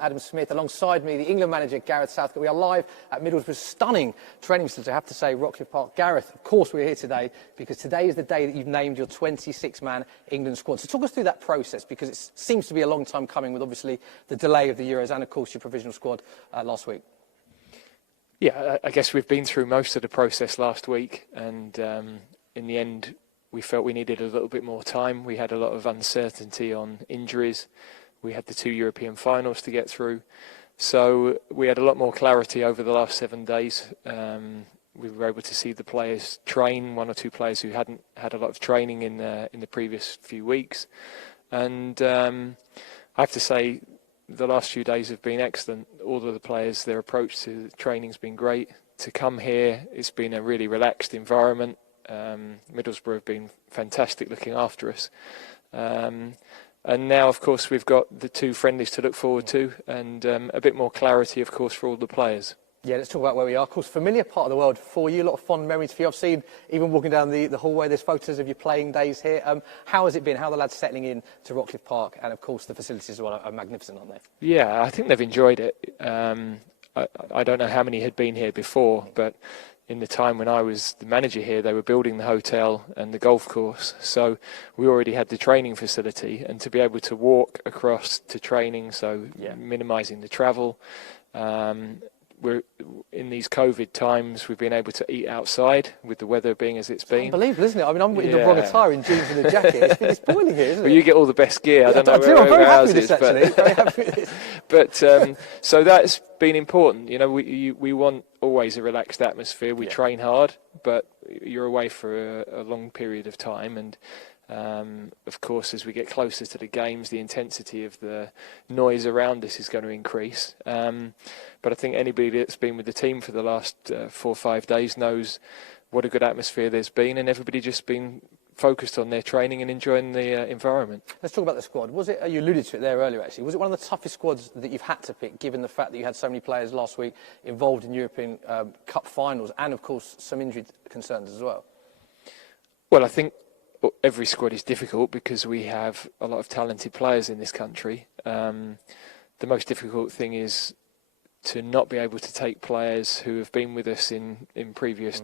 Adam Smith, alongside me, the England manager, Gareth Southgate. We are live at Middlesbrough's stunning training facility, I have to say, Rockliffe Park. Gareth, of course we're here today because today is the day that you've named your 26-man England squad. So talk us through that process, because it seems to be a long time coming with obviously the delay of the Euros and, of course, your provisional squad last week. Yeah, I guess we've been through most of the process last week, and in the end we felt we needed a little bit more time. We had a lot of uncertainty on injuries. We had the 2 European finals to get through. So we had a lot more clarity over the last 7 days. We were able to see the players train, 1 or 2 players who hadn't had a lot of training in the previous few weeks. And I have to say, the last few days have been excellent. All of the players, their approach to training's been great. To come here, it's been a really relaxed environment. Middlesbrough have been fantastic looking after us. And now, of course, we've got the 2 friendlies to look forward to, and a bit more clarity, of course, for all the players. Yeah, let's talk about where we are. Of course, familiar part of the world for you, a lot of fond memories for you. I've seen, even walking down the hallway, there's photos of your playing days here. How has it been? How are the lads settling in to Rockliffe Park? And, of course, the facilities as well are magnificent, aren't they? Yeah, I think they've enjoyed it. I don't know how many had been here before, but in the time when I was the manager here, they were building the hotel and the golf course. So we already had the training facility, and to be able to walk across to training, so minimising the travel. We're in these COVID times, we've been able to eat outside with the weather being as it's been. Unbelievable, isn't it? I mean, I'm in the wrong attire in jeans and a jacket. It's boiling here, isn't it? Well, you get all the best gear. I don't know where ours is, but so that's been important. You know, we want always a relaxed atmosphere. We train hard, but you're away for a long period of time, and of course, as we get closer to the games, the intensity of the noise around us is going to increase. But I think anybody that's been with the team for the last 4 or 5 days knows what a good atmosphere there's been, and everybody just been focused on their training and enjoying the environment. Let's talk about the squad. Was it, you alluded to it there earlier actually, was it one of the toughest squads that you've had to pick, given the fact that you had so many players last week involved in European Cup finals and, of course, some injury concerns as well? Well, I think every squad is difficult because we have a lot of talented players in this country. The most difficult thing is to not be able to take players who have been with us in previous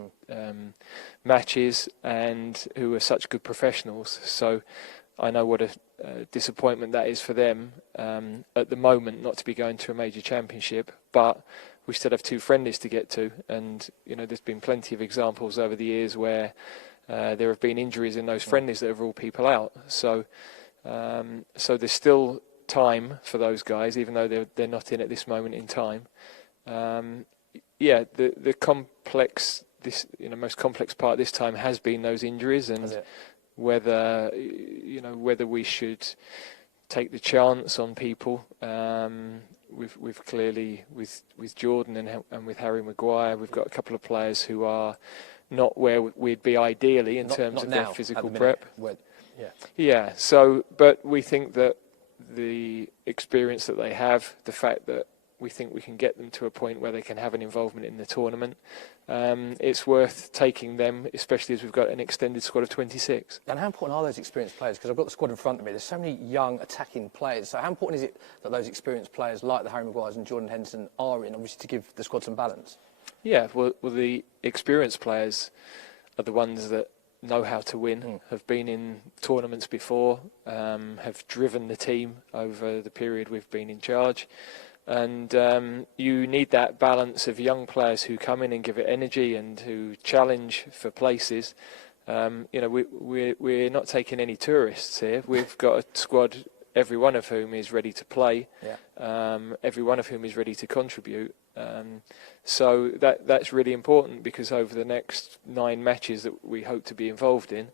matches and who are such good professionals. So I know what a disappointment that is for them at the moment, not to be going to a major championship, but we still have 2 friendlies to get to, and you know, there's been plenty of examples over the years where there have been injuries in those friendlies that have ruled people out. So there's still time for those guys, even though they're not in at this moment in time. The complex, most complex part this time has been those injuries, and whether we should take the chance on people. We've clearly with Jordan and with Harry Maguire, we've got a couple of players who are not where we'd be ideally in terms of their physical prep. But we think that the experience that they have, the fact that we think we can get them to a point where they can have an involvement in the tournament, it's worth taking them, especially as we've got an extended squad of 26. And how important are those experienced players? Because I've got the squad in front of me. There's so many young attacking players. So how important is it that those experienced players like the Harry Maguires and Jordan Henderson are in, obviously, to give the squad some balance? Yeah, well, the experienced players are the ones that know how to win, have been in tournaments before, have driven the team over the period we've been in charge. And you need that balance of young players who come in and give it energy and who challenge for places. We're not taking any tourists here. We've got a squad, every one of whom is ready to play, every one of whom is ready to contribute. So that's really important, because over the next 9 matches that we hope to be involved in,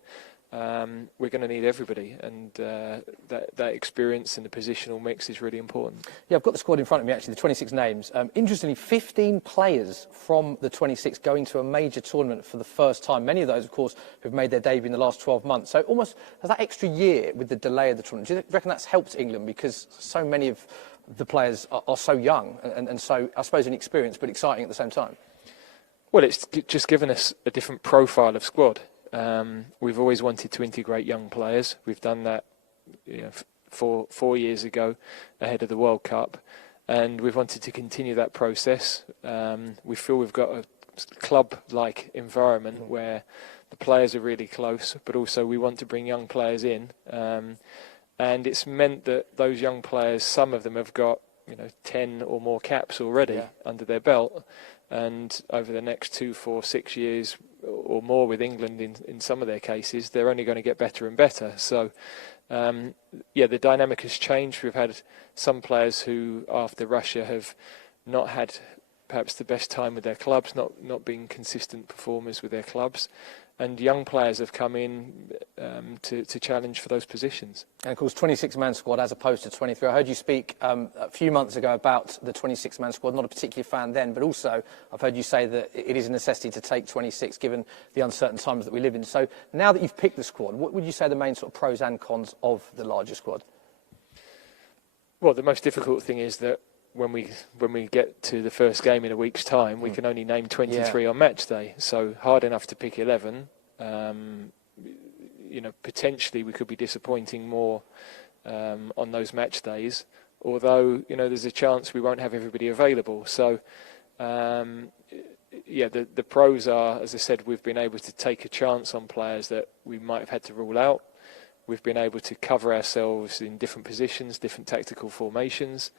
we're going to need everybody, and that experience and the positional mix is really important. Yeah, I've got the squad in front of me, actually, the 26 names. Interestingly, 15 players from the 26 going to a major tournament for the first time. Many of those, of course, who've made their debut in the last 12 months. So almost has that extra year with the delay of the tournament, do you reckon that's helped England, because so many of the players are so young and so, I suppose, inexperienced but exciting at the same time? Well, it's just given us a different profile of squad. We've always wanted to integrate young players. We've done that 4 years ago ahead of the World Cup, and we've wanted to continue that process. We feel we've got a club-like environment where the players are really close, but also we want to bring young players in. And it's meant that those young players, some of them have got 10 or more caps already under their belt. And over the next 2, 4, 6 years or more with England in some of their cases, they're only going to get better and better. So, the dynamic has changed. We've had some players who, after Russia, have not had perhaps the best time with their clubs, not being consistent performers with their clubs. And young players have come in to challenge for those positions. And of course, 26-man squad as opposed to 23. I heard you speak a few months ago about the 26-man squad. Not a particular fan then, but also I've heard you say that it is a necessity to take 26 given the uncertain times that we live in. So now that you've picked the squad, what would you say are the main sort of pros and cons of the larger squad? Well, the most difficult thing is that when we get to the first game in a week's time, we can only name 23 on match day. So hard enough to pick 11. Potentially we could be disappointing more on those match days. Although there's a chance we won't have everybody available. So the pros are, as I said, we've been able to take a chance on players that we might have had to rule out. We've been able to cover ourselves in different positions, different tactical formations.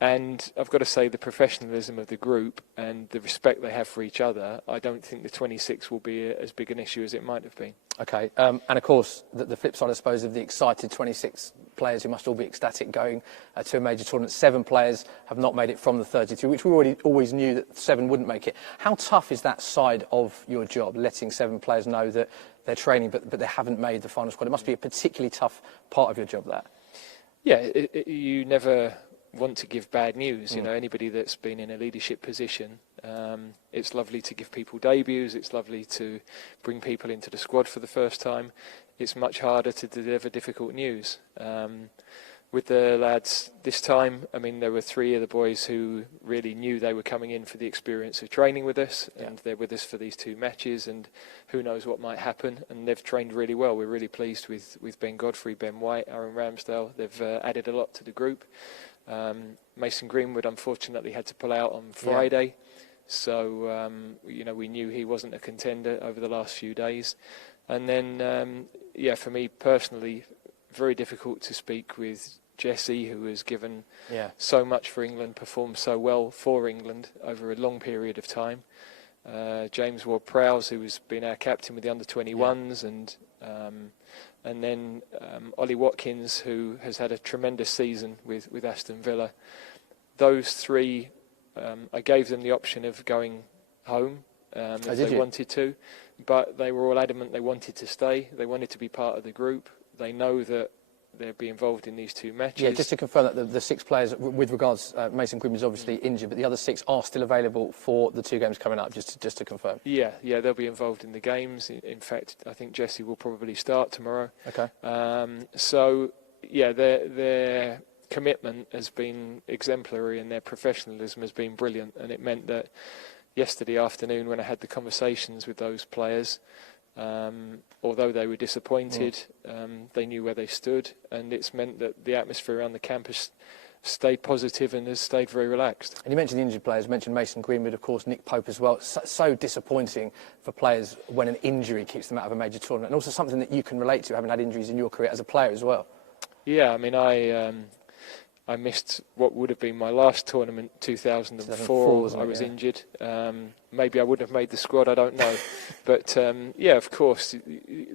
And I've got to say the professionalism of the group and the respect they have for each other, I don't think the 26 will be as big an issue as it might have been. OK, and of course, the flip side, I suppose, of the excited 26 players who must all be ecstatic going to a major tournament. 7 players have not made it from the 33, which we always knew that 7 wouldn't make it. How tough is that side of your job, letting 7 players know that they're training but they haven't made the final squad? It must be a particularly tough part of your job, that. Yeah, you never want to give bad news. Anybody that's been in a leadership position, it's lovely to give people debuts. It's lovely to bring people into the squad for the first time. It's much harder to deliver difficult news. With the lads this time, there were 3 of the boys who really knew they were coming in for the experience of training with us, and they're with us for these 2 matches, and who knows what might happen, and they've trained really well. We're really pleased with Ben Godfrey, Ben White, Aaron Ramsdale. They've added a lot to the group. Mason Greenwood unfortunately had to pull out on Friday, so we knew he wasn't a contender over the last few days. And then for me personally, very difficult to speak with Jesse, who has given so much for England, performed so well for England over a long period of time. James Ward-Prowse, who has been our captain with the under-21s, and then Ollie Watkins, who has had a tremendous season with Aston Villa. Those 3, I gave them the option of going home if they wanted to, but they were all adamant they wanted to stay. They wanted to be part of the group. They know that they'll be involved in these 2 matches. Yeah, just to confirm that the 6 players, with regards, Mason Greenwood is obviously injured, but the other 6 are still available for the 2 games coming up, just to confirm. Yeah, they'll be involved in the games. In fact, I think Jesse will probably start tomorrow. OK. Their commitment has been exemplary and their professionalism has been brilliant. And it meant that yesterday afternoon, when I had the conversations with those players, although they were disappointed, they knew where they stood, and it's meant that the atmosphere around the campus stayed positive and has stayed very relaxed. And you mentioned the injured players, you mentioned Mason Greenwood, of course, Nick Pope as well. So disappointing for players when an injury keeps them out of a major tournament, and also something that you can relate to, having had injuries in your career as a player as well. Yeah, I missed what would have been my last tournament, 2004. I was injured. Maybe I wouldn't have made the squad, I don't know. But of course,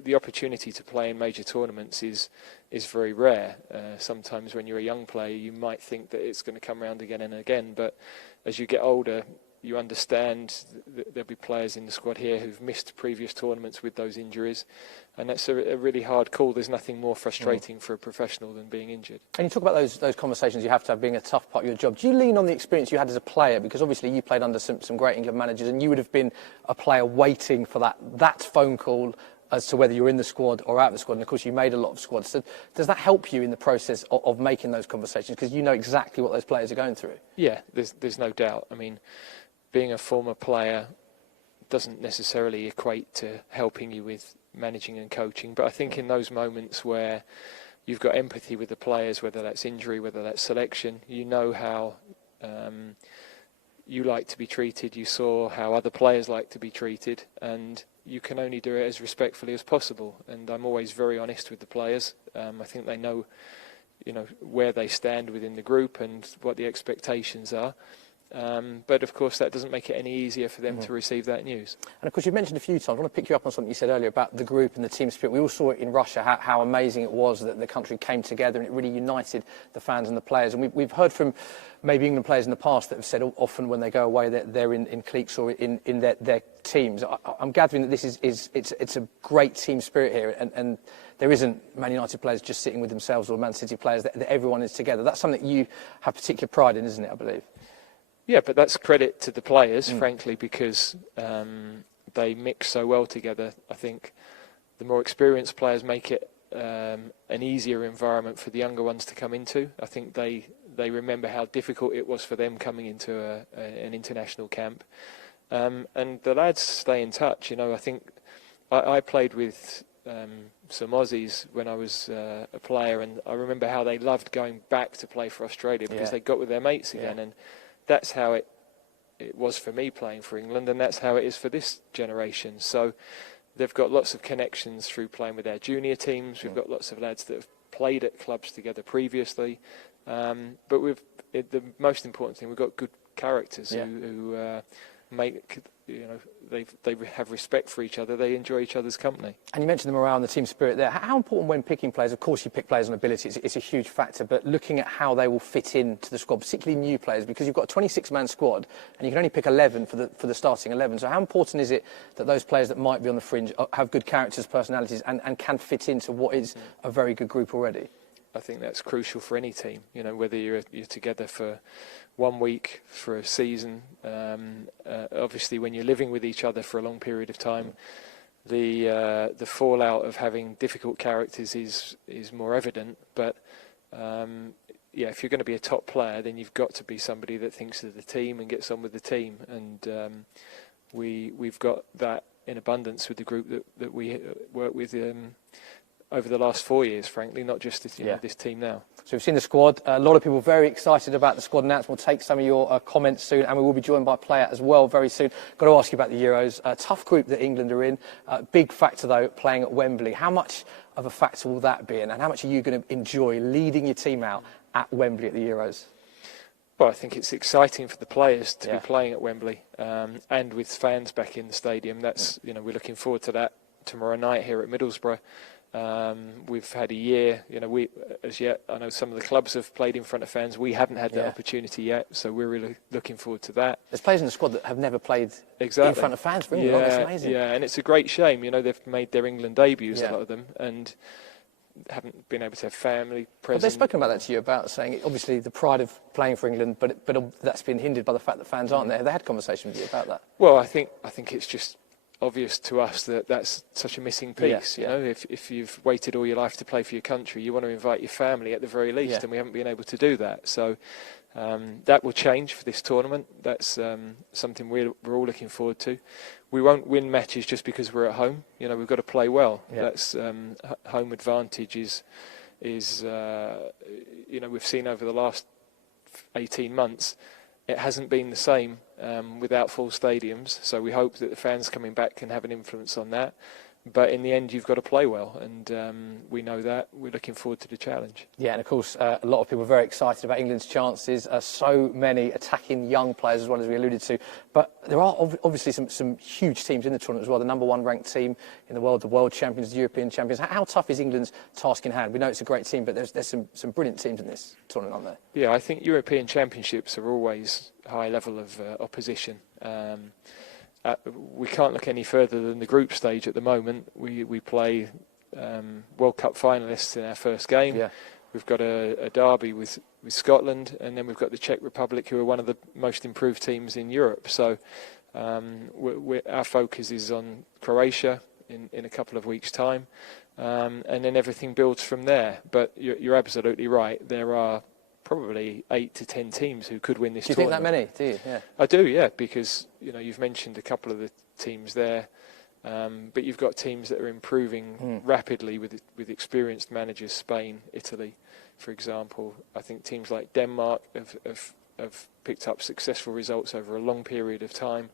the opportunity to play in major tournaments is very rare. Sometimes when you're a young player, you might think that it's going to come around again and again. But as you get older, you understand that there'll be players in the squad here who've missed previous tournaments with those injuries. And that's a really hard call. There's nothing more frustrating for a professional than being injured. And you talk about those conversations you have to have being a tough part of your job. Do you lean on the experience you had as a player? Because obviously you played under some great England managers, and you would have been a player waiting for that phone call as to whether you're in the squad or out of the squad. And of course you made a lot of squads. So does that help you in the process of making those conversations? Because you know exactly what those players are going through. Yeah, there's no doubt. Being a former player doesn't necessarily equate to helping you with managing and coaching, but I think in those moments where you've got empathy with the players, whether that's injury, whether that's selection. You know how you like to be treated. You saw how other players like to be treated, and you can only do it as respectfully as possible. And I'm always very honest with the players. I think they know, where they stand within the group and what the expectations are. But of course, that doesn't make it any easier for them to receive that news. And of course, you've mentioned a few times, I want to pick you up on something you said earlier about the group and the team spirit. We all saw it in Russia, how amazing it was that the country came together and it really united the fans and the players. And we've heard from maybe England players in the past that have said often when they go away that they're in cliques or in their teams. I'm gathering that this it's a great team spirit here, and there isn't Man United players just sitting with themselves or Man City players, that everyone is together. That's something you have particular pride in, isn't it, I believe? Yeah, but that's credit to the players, frankly, because they mix so well together. I think the more experienced players make it an easier environment for the younger ones to come into. I think they remember how difficult it was for them coming into an international camp. And the lads stay in touch. I think I played with some Aussies when I was a player, and I remember how they loved going back to play for Australia because they got with their mates again. And that's how it was for me playing for England, and that's how it is for this generation. So they've got lots of connections through playing with their junior teams. We've got lots of lads that have played at clubs together previously. But the most important thing, we've got good characters who make, they have respect for each other. They enjoy each other's company. And you mentioned the morale and the team spirit there. How important when picking players? Of course, you pick players on ability. It's a huge factor. But looking at how they will fit into the squad, particularly new players, because you've got a 26-man squad and you can only pick 11 for the starting 11. So how important is it that those players that might be on the fringe have good characters, personalities, and can fit into what is a very good group already? I think that's crucial for any team. Whether you're together for 1 week, for a season. Obviously, when you're living with each other for a long period of time, the fallout of having difficult characters is more evident. But if you're going to be a top player, then you've got to be somebody that thinks of the team and gets on with the team. And we've got that in abundance with the group that we work with. Over the last 4 years, frankly, not just this team now. So we've seen the squad. A lot of people very excited about the squad announcement. We'll take some of your comments soon, and we will be joined by a player as well very soon. Got to ask you about the Euros. A tough group that England are in. Big factor, though, playing at Wembley. How much of a factor will that be, and how much are you going to enjoy leading your team out at Wembley at the Euros? Well, I think it's exciting for the players to be playing at Wembley, and with fans back in the stadium. That's we're looking forward to that tomorrow night here at Middlesbrough. We've had a year, I know some of the clubs have played in front of fans. We haven't had that opportunity yet, so we're really looking forward to that. There's players in the squad that have never played in front of fans for England. It's amazing. Yeah, and it's a great shame. They've made their England debuts, a lot of them, and haven't been able to have family present. Well, they've spoken about that to you, about saying, obviously, the pride of playing for England, but that's been hindered by the fact that fans aren't there. Have they had conversation with you about that? Well, I think it's just obvious to us that that's such a missing piece. If you've waited all your life to play for your country, you want to invite your family at the very least, and we haven't been able to do that. So that will change for this tournament. That's something we're all looking forward to. We won't win matches just because we're at home. We've got to play well. That's home advantage is we've seen over the last 18 months. It hasn't been the same without full stadiums, so we hope that the fans coming back can have an influence on that. But in the end, you've got to play well, and we know that. We're looking forward to the challenge. Yeah, and of course, a lot of people are very excited about England's chances. So many attacking young players, as well, as we alluded to. But there are obviously some huge teams in the tournament as well. The #1 ranked team in the world champions, the European champions. How tough is England's task in hand? We know it's a great team, but there's some brilliant teams in this tournament, aren't there? Yeah, I think European championships are always a high level of opposition. We can't look any further than the group stage at the moment. We play World Cup finalists in our first game. Yeah. We've got a derby with Scotland, and then we've got the Czech Republic, who are one of the most improved teams in Europe. So our focus is on Croatia in a couple of weeks' time, and then everything builds from there. But you're absolutely right. There are probably 8 to 10 teams who could win this tournament. Do you think that many? Do you? Yeah. I do, yeah, because you've mentioned a couple of the teams there. But you've got teams that are improving rapidly with experienced managers. Spain, Italy, for example. I think teams like Denmark have picked up successful results over a long period of time.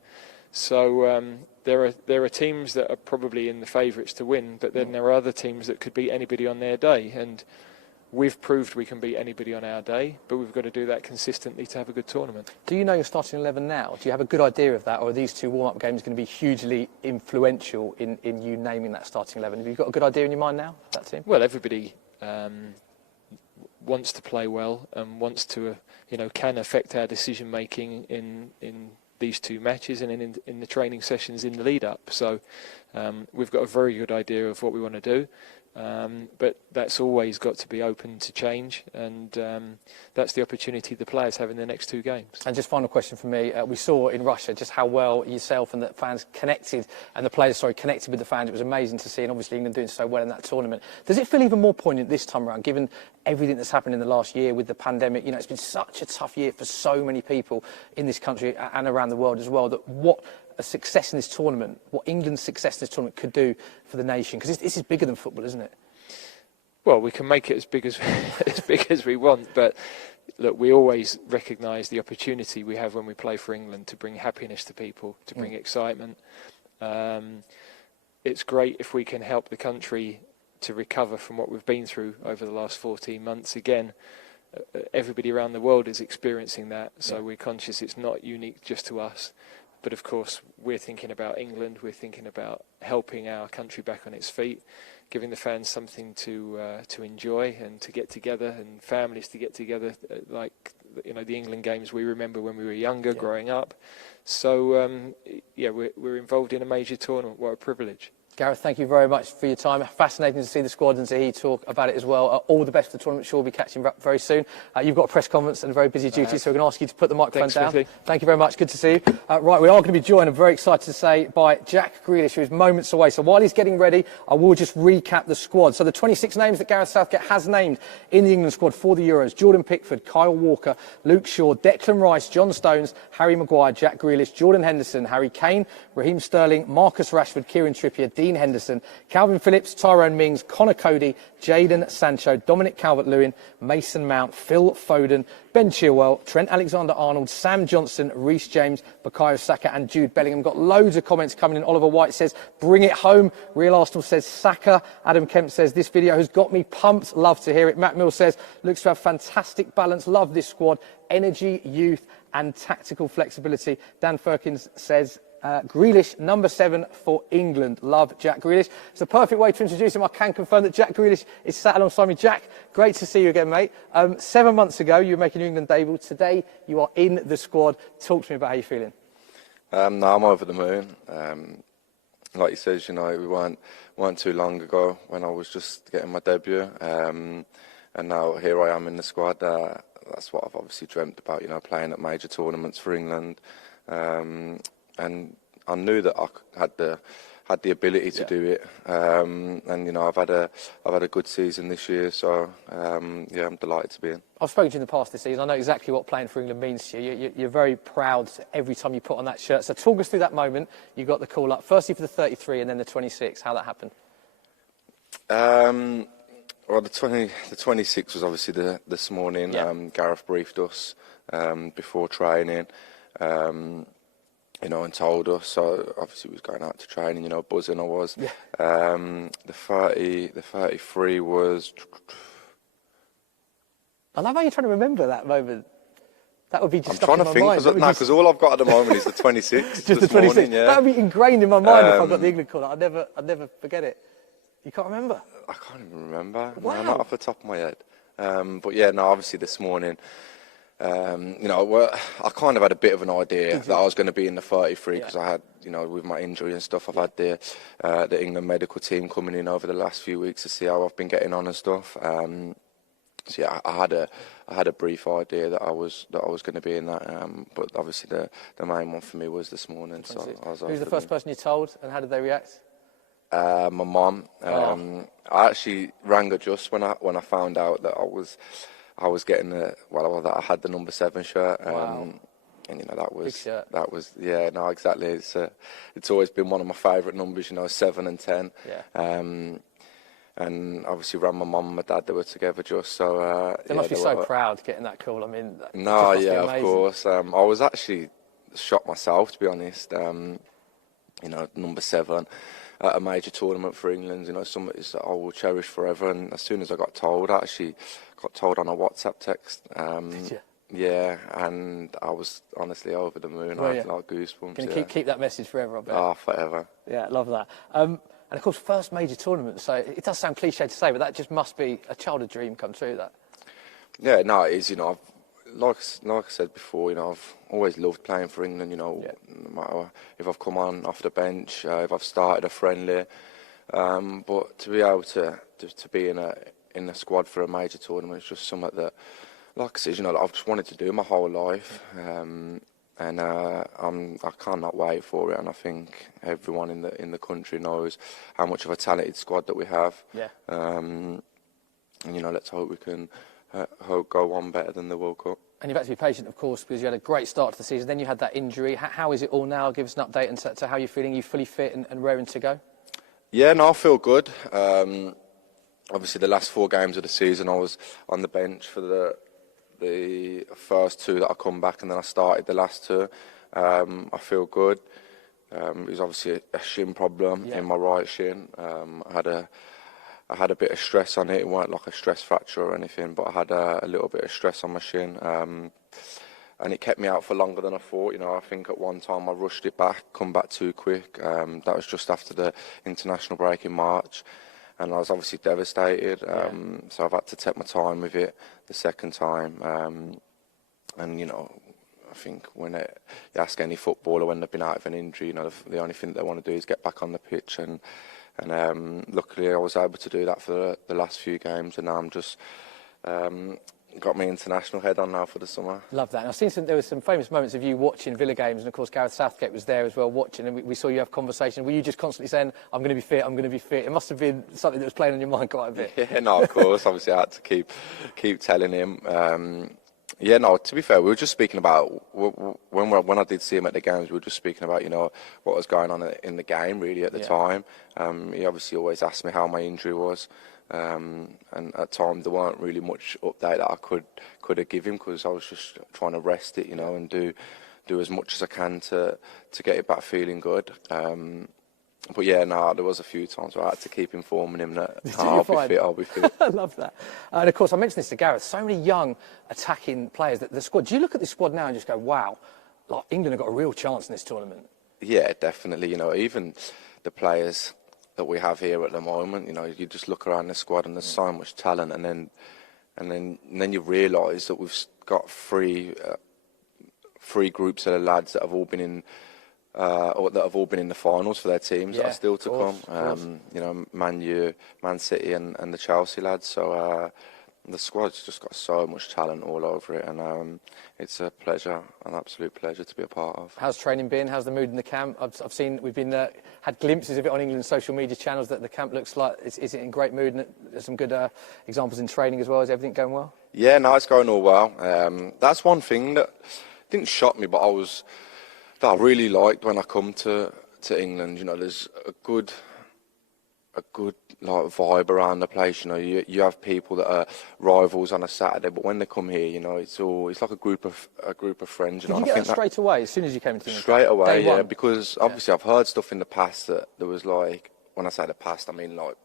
So there are teams that are probably in the favourites to win, but then there are other teams that could beat anybody on their day. And we've proved we can beat anybody on our day, but we've got to do that consistently to have a good tournament. Do you know your starting 11 now? Do you have a good idea of that, or are these two warm-up games going to be hugely influential in you naming that starting 11? Have you got a good idea in your mind now for that team? Well, everybody wants to play well and wants to, can affect our decision-making in these two matches and in the training sessions in the lead-up. So we've got a very good idea of what we want to do. But that's always got to be open to change, and that's the opportunity the players have in the next two games. And just final question for me, we saw in Russia just how well yourself and the fans connected, and the players, connected with the fans. It was amazing to see, and obviously England doing so well in that tournament. Does it feel even more poignant this time around, given everything that's happened in the last year with the pandemic? It's been such a tough year for so many people in this country and around the world as well, that what a success in this tournament, what England's success in this tournament could do for the nation, because this is bigger than football, isn't it? Well, we can make it as big as we want, but look, we always recognise the opportunity we have when we play for England to bring happiness to people, to bring excitement. It's great if we can help the country to recover from what we've been through over the last 14 months. Again, everybody around the world is experiencing that, so we're conscious it's not unique just to us. But of course, we're thinking about England, we're thinking about helping our country back on its feet, giving the fans something to enjoy and to get together, and families to get together, like the England games we remember when we were younger, growing up. So we're involved in a major tournament. What a privilege. Gareth, thank you very much for your time. Fascinating to see the squad and to hear you talk about it as well. All the best for the tournament. Sure, we'll be catching up very soon. You've got a press conference and a very busy duty, so we're going to ask you to put the microphone down. Smithy. Thank you very much. Good to see you. Right, we are going to be joined, I'm very excited to say, by Jack Grealish, who is moments away. So while he's getting ready, I will just recap the squad. So the 26 names that Gareth Southgate has named in the England squad for the Euros: Jordan Pickford, Kyle Walker, Luke Shaw, Declan Rice, John Stones, Harry Maguire, Jack Grealish, Jordan Henderson, Harry Kane, Raheem Sterling, Marcus Rashford, Kieran Trippier, Dean Henderson, Calvin Phillips, Tyrone Mings, Connor Cody, Jadon Sancho, Dominic Calvert-Lewin, Mason Mount, Phil Foden, Ben Chilwell, Trent Alexander-Arnold, Sam Johnson, Reece James, Bukayo Saka and Jude Bellingham. Got loads of comments coming in. Oliver White says, bring it home. Real Arsenal says, Saka. Adam Kemp says, this video has got me pumped. Love to hear it. Matt Mills says, looks to have fantastic balance. Love this squad. Energy, youth and tactical flexibility. Dan Firkins says, Grealish, number 7 for England. Love Jack Grealish. It's a perfect way to introduce him. I can confirm that Jack Grealish is sat alongside me. Jack, great to see you again, mate. 7 months ago, you were making your England debut. Today, you are in the squad. Talk to me about how you're feeling. No, I'm over the moon. Like you said, we weren't too long ago when I was just getting my debut, and now here I am in the squad. That's what I've obviously dreamt about, playing at major tournaments for England. And I knew that I had the ability to do it, and I've had a good season this year, so I'm delighted to be in. I've spoken to you in the past this season. I know exactly what playing for England means to you. You're very proud every time you put on that shirt. So talk us through that moment. You got the call up, firstly for the 33 and then the 26. How that happened? Well, the 26 was obviously this morning. Yeah. Gareth briefed us before training. And told us, so obviously we was going out to training, buzzing I was. Yeah. The 33 was... I love how you're trying to remember that moment. That would be just I'm trying to think, because all I've got at the moment is the 26. Just the 26. Morning, yeah. That would be ingrained in my mind if I got the England call. I'd never forget it. You can't remember? I can't even remember. Wow. No, not off the top of my head. But yeah, no, obviously this morning... I kind of had a bit of an idea that I was going to be in the 33 because I had, with my injury and stuff, I've had the England medical team coming in over the last few weeks to see how I've been getting on and stuff. So yeah, I had a brief idea that I was going to be in that, but obviously the main one for me was this morning. So who's the first person you told, and how did they react? My mum. I actually rang her just when I found out that I was getting that I had the number 7 shirt. Wow. And yeah, no, exactly. It's always been one of my favourite numbers, 7 and 10. Yeah. And obviously ran my mum and my dad, they were together just, so... They must be so proud getting that call. I mean, no, yeah, of course. I was actually shocked myself, to be honest. Number 7 at a major tournament for England, something that I will cherish forever. And as soon as I got told, I actually got told on a WhatsApp text. Did you? Yeah, and I was honestly over the moon. I had like goosebumps. Can you keep that message forever, I bet? Oh, forever. Yeah, love that. And of course, first major tournament, so it does sound cliche to say, but that just must be a childhood dream come true, that. Yeah, no, it is, like I said before, I've always loved playing for England, no matter if I've come on off the bench, if I've started a friendly, but to be able to be in a squad for a major tournament is just something that, like I said, I've just wanted to do my whole life, and I cannot wait for it. And I think everyone in the country knows how much of a talented squad that we have. Yeah. And let's hope we can go on better than the World Cup. And you've had to be patient, of course, because you had a great start to the season. Then you had that injury. How is it all now? Give us an update and to how you're feeling. Are you fully fit and raring to go? Yeah, no, I feel good. Obviously, the last 4 games of the season, I was on the bench for the first 2 that I come back, and then I started the last 2. I feel good. It was obviously a shin problem in my right shin. I had a bit of stress on it. It weren't like a stress fracture or anything, but I had a little bit of stress on my shin. And it kept me out for longer than I thought. I think at one time I rushed it back, come back too quick. That was just after the international break in March. And I was obviously devastated. So I've had to take my time with it the second time. And, I think when you ask any footballer when they've been out of an injury, the only thing they want to do is get back on the pitch. And luckily I was able to do that for the last few games. And now I'm just got my international head on now for the summer. Love that. And I've seen there were some famous moments of you watching Villa games, and of course Gareth Southgate was there as well watching, and we saw you have conversations. Were you just constantly saying, I'm going to be fit, I'm going to be fit? It must have been something that was playing on your mind quite a bit. Yeah, no, of course. Obviously I had to keep telling him. To be fair, we were just speaking about, when I did see him at the games, we were just speaking about, what was going on in the game really at the time. He obviously always asked me how my injury was. And at times there weren't really much update that I could have given him, because I was just trying to rest it, and do as much as I can to get it back feeling good. But yeah, there was a few times where I had to keep informing him that I'll be fit. I love that. And of course, I mentioned this to Gareth, so many young attacking players. The squad, do you look at this squad now and just go, wow, like England have got a real chance in this tournament? Yeah, definitely. Even the players that we have here at the moment, you just look around the squad and there's so much talent, and then you realise that we've got three groups of lads that have all been in the finals for their teams that are still to come. Man U, Man City, and the Chelsea lads. So the squad's just got so much talent all over it, and it's a pleasure, an absolute pleasure to be a part of. How's training been? How's the mood in the camp? I've seen we've been had glimpses of it on England's social media channels that the camp looks like is it in great mood, and there's some good examples in training as well. Is everything going well? Yeah, no, it's going all well. That's one thing that didn't shock me, but that I really liked when I come to England. There's a good like vibe around the place. You have people that are rivals on a Saturday, but when they come here, it's like a group of friends. Did you get that straight away as soon as you came into England? Straight away, yeah. Because obviously I've heard stuff in the past that there was like, when I say the past, I mean like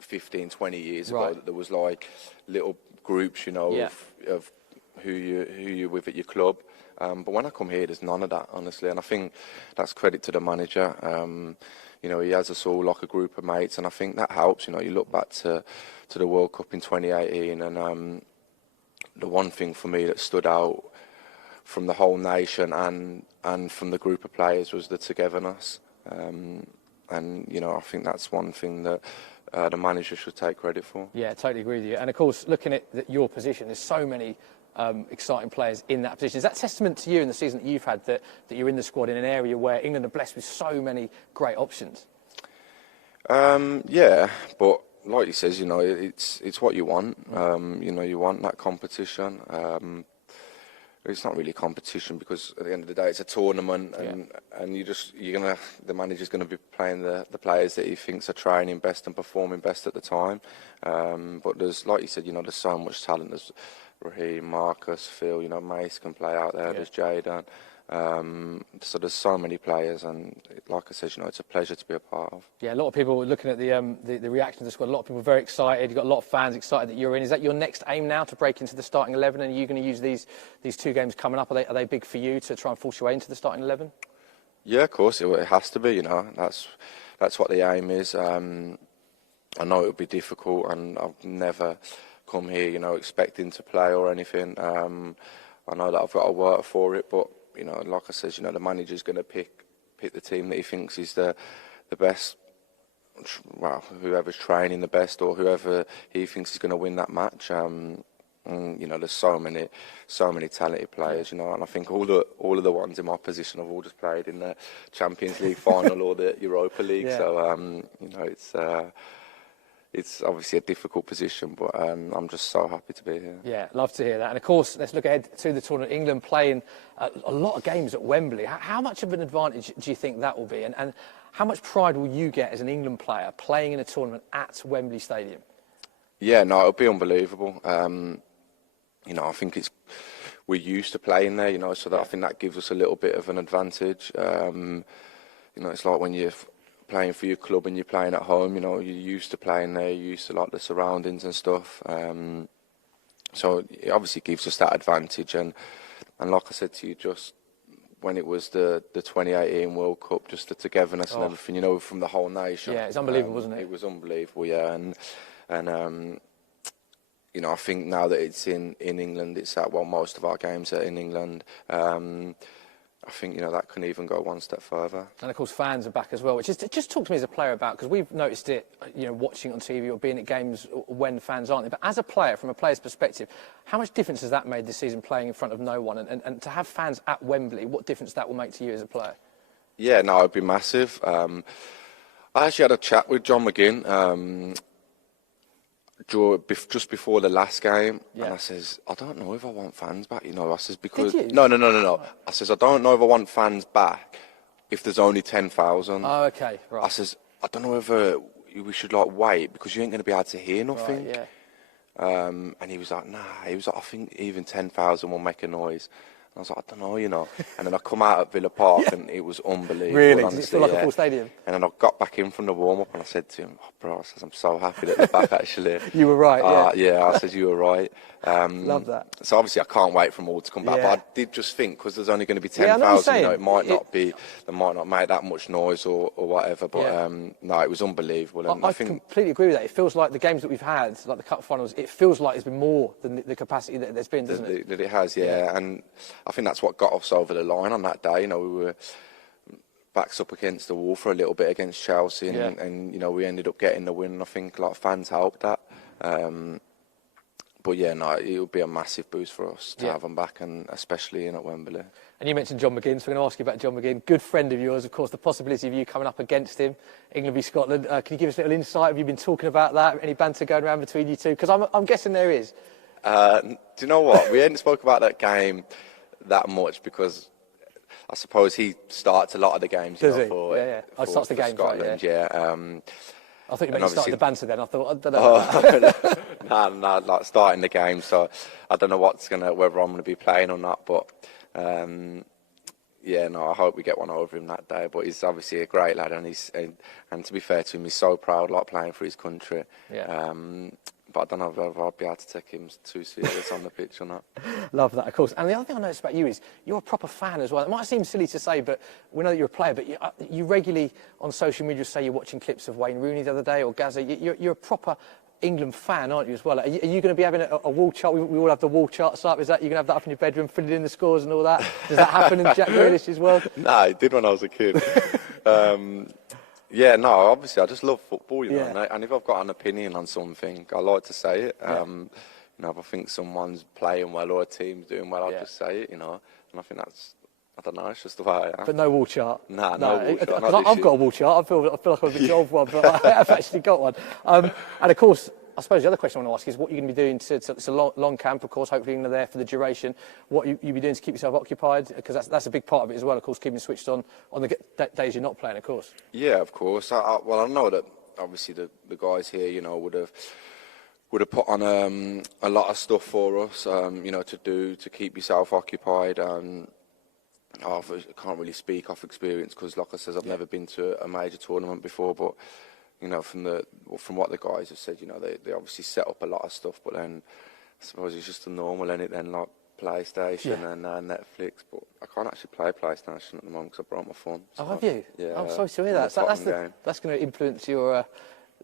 15, 20 years ago, that there was like little groups, of who you're with at your club. But when I come here, there's none of that, honestly, and I think that's credit to the manager. He has us all like a group of mates, and I think that helps. You look back to the World Cup in 2018, and the one thing for me that stood out from the whole nation and from the group of players was the togetherness. And I think that's one thing that the manager should take credit for. Yeah, I totally agree with you. And of course, looking at your position, there's so many exciting players in that position. Is that testament to you in the season that you've had that you're in the squad in an area where England are blessed with so many great options? Yeah, but like you says, it's what you want. You want that competition. it's not really competition, because at the end of the day it's a tournament, and the manager's gonna be playing the players that he thinks are training best and performing best at the time. But there's, like you said, there's so much talent. There's Raheem, Marcus, Phil, Mace can play out there. There's Jayden. So there's so many players, and like I said, it's a pleasure to be a part of. Yeah, a lot of people were looking at the reaction to the squad. A lot of people were very excited. You've got a lot of fans excited that you're in. Is that your next aim now, to break into the starting 11? And are you going to use these 2 games coming up? Are they big for you to try and force your way into the starting 11? Yeah, of course, it has to be. That's what the aim is. I know it will be difficult, and I've never come here, expecting to play or anything. I know that I've got to work for it, but like I said, the manager's going to pick the team that he thinks is the best. Well, whoever's training the best, or whoever he thinks is going to win that match. There's so many talented players, and I think all of the ones in my position have all just played in the Champions League final or the Europa League. Yeah. So it's obviously a difficult position, but I'm just so happy to be here. Yeah, love to hear that. And of course, let's look ahead to the tournament. England playing a lot of games at Wembley. How much of an advantage do you think that will be? And how much pride will you get as an England player playing in a tournament at Wembley Stadium? Yeah, no, it'll be unbelievable. I think we're used to playing there, so that I think that gives us a little bit of an advantage. It's like when you're playing for your club and you're playing at home, you're used to playing there, you're used to like the surroundings and stuff. So it obviously gives us that advantage. And like I said to you, just when it was the 2018 World Cup, just the togetherness and everything, from the whole nation. Yeah, it's unbelievable, wasn't it? It was unbelievable, yeah. And I think now that it's in England, it's at, most of our games are in England. I think, that can even go one step further. And of course, fans are back as well, which is, just talk to me as a player about, because we've noticed it, watching on TV or being at games when fans aren't there. But as a player, from a player's perspective, how much difference has that made this season playing in front of no one? And to have fans at Wembley, what difference that will make to you as a player? Yeah, no, it'd be massive. I actually had a chat with John McGinn just before the last game, and I says, I don't know if I want fans back, I says, because... Did you? No. I says, I don't know if I want fans back if there's only 10,000. Oh, okay, right. I says, I don't know if we should, wait, because you ain't going to be able to hear nothing. Right, yeah. And he was like, nah, I think even 10,000 will make a noise. And I was like, I don't know. And then I come out at Villa Park and it was unbelievable. Really? Honestly, Does it feel like a full stadium? And then I got back in from the warm-up and I said to him, bro, I says, I'm so happy that they're back, actually. You were right, yeah. Yeah, I said, you were right. Love that. So obviously I can't wait for them all to come back. Yeah. But I did just think, because there's only going to be 10,000, it might not be, they might not make that much noise or whatever. But no, it was unbelievable. And I think completely agree with that. It feels like the games that we've had, like the cup finals, it feels like there's been more than the capacity that there's been, doesn't it? That it has, yeah. And I think that's what got us over the line on that day. We were backs up against the wall for a little bit against Chelsea, and we ended up getting the win. I think fans helped that. But yeah, no, it would be a massive boost for us to have them back, and especially in at Wembley. And you mentioned John McGinn, so we're going to ask you about John McGinn. Good friend of yours, of course, the possibility of you coming up against him, England v Scotland. Can you give us a little insight? Have you been talking about that? Any banter going around between you two? Because I'm guessing there is. Do you know what? We hadn't spoke about that game that much, because I suppose he starts a lot of the games. Does he? Yeah. Starts the game, Scotland, right, I thought you meant you started the banter then. I thought, I don't know. No, like starting the game. So I don't know whether I'm gonna be playing or not. But I hope we get one over him that day. But he's obviously a great lad, and to be fair to him, he's so proud, like playing for his country. Yeah. But I don't know whether I'll be able to take him too serious on the pitch or not. Love that, of course. And the other thing I noticed about you is you're a proper fan as well. It might seem silly to say, but we know that you're a player, but you regularly on social media say you're watching clips of Wayne Rooney the other day or Gazza. You're a proper England fan, aren't you, as well? Are you going to be having a wall chart? We all have the wall charts up. Is that, you're going to have that up in your bedroom, filling in the scores and all that? Does that happen in Jack Grealish's world? No, it did when I was a kid. Yeah, no, obviously I just love football, and if I've got an opinion on something, I like to say it. If I think someone's playing well or a team's doing well, I'll just say it, and I think that's, I don't know, it's just the way I am. But no wall chart? No wall chart. I've got a wall chart. I feel like I'm a bit old one, but I have actually got one. And of course, I suppose the other question I want to ask is what you're going to be doing it's a long camp, of course, hopefully you're there for the duration. What you'll be doing to keep yourself occupied, because that's a big part of it as well, of course, keeping switched on the days you're not playing, of course. Yeah, of course. Well, I know that obviously the guys here, you know, would have put on a lot of stuff for us, you know, to keep yourself occupied. I can't really speak off experience because, like I said, I've never been to a major tournament before. But you know, from what the guys have said, you know, they obviously set up a lot of stuff. But then I suppose it's just the normal, isn't it? Then like PlayStation and Netflix. But I can't actually play PlayStation at the moment because I brought my phone. So have you? Yeah. I'm sorry to hear that. That's going to influence your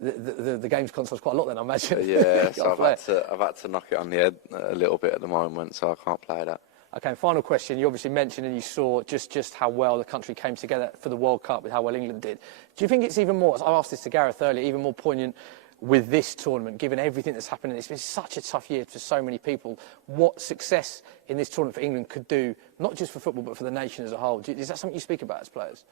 the games consoles quite a lot then, I imagine. Yeah, so I've had to knock it on the head a little bit at the moment, so I can't play that. Okay, and final question. You obviously mentioned and you saw just how well the country came together for the World Cup with how well England did. Do you think it's even more, I asked this to Gareth earlier, even more poignant with this tournament, given everything that's happening? It's been such a tough year for so many people. What success in this tournament for England could do, not just for football, but for the nation as a whole? Is that something you speak about as players?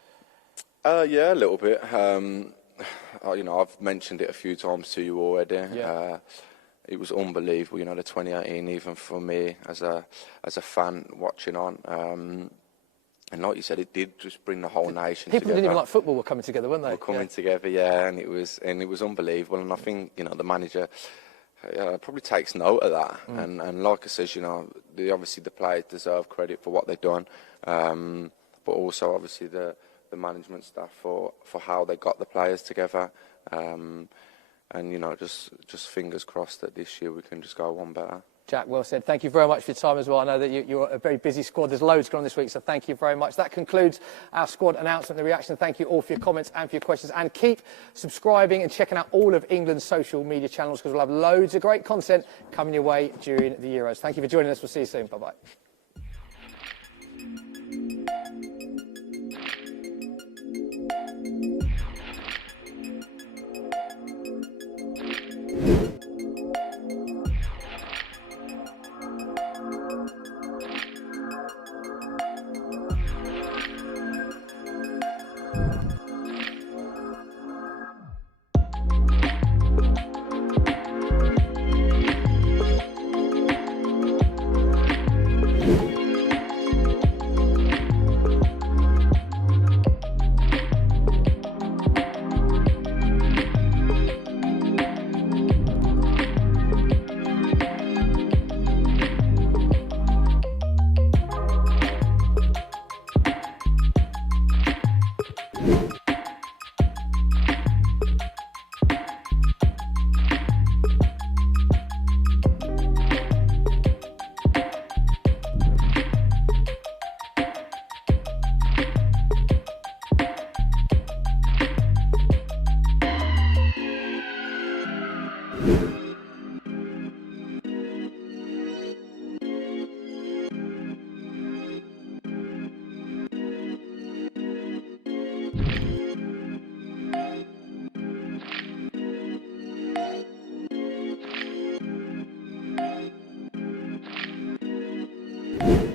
Yeah, a little bit. You know, I've mentioned it a few times to you already. Yeah. It was unbelievable, you know, the 2018, even for me as a fan watching on. And like you said, it did just bring the whole nation together. People didn't even like football were coming together, weren't they? Were coming together, yeah, and it was unbelievable. And I think, you know, the manager probably takes note of that. And like I said, you know, obviously the players deserve credit for what they've done, but also obviously the management staff for how they got the players together. And, you know, just fingers crossed that this year we can just go one better. Jack, well said. Thank you very much for your time as well. I know that you're a very busy squad. There's loads going on this week, so thank you very much. That concludes our squad announcement and the reaction. Thank you all for your comments and for your questions. And keep subscribing and checking out all of England's social media channels because we'll have loads of great content coming your way during the Euros. Thank you for joining us. We'll see you soon. Bye-bye. you.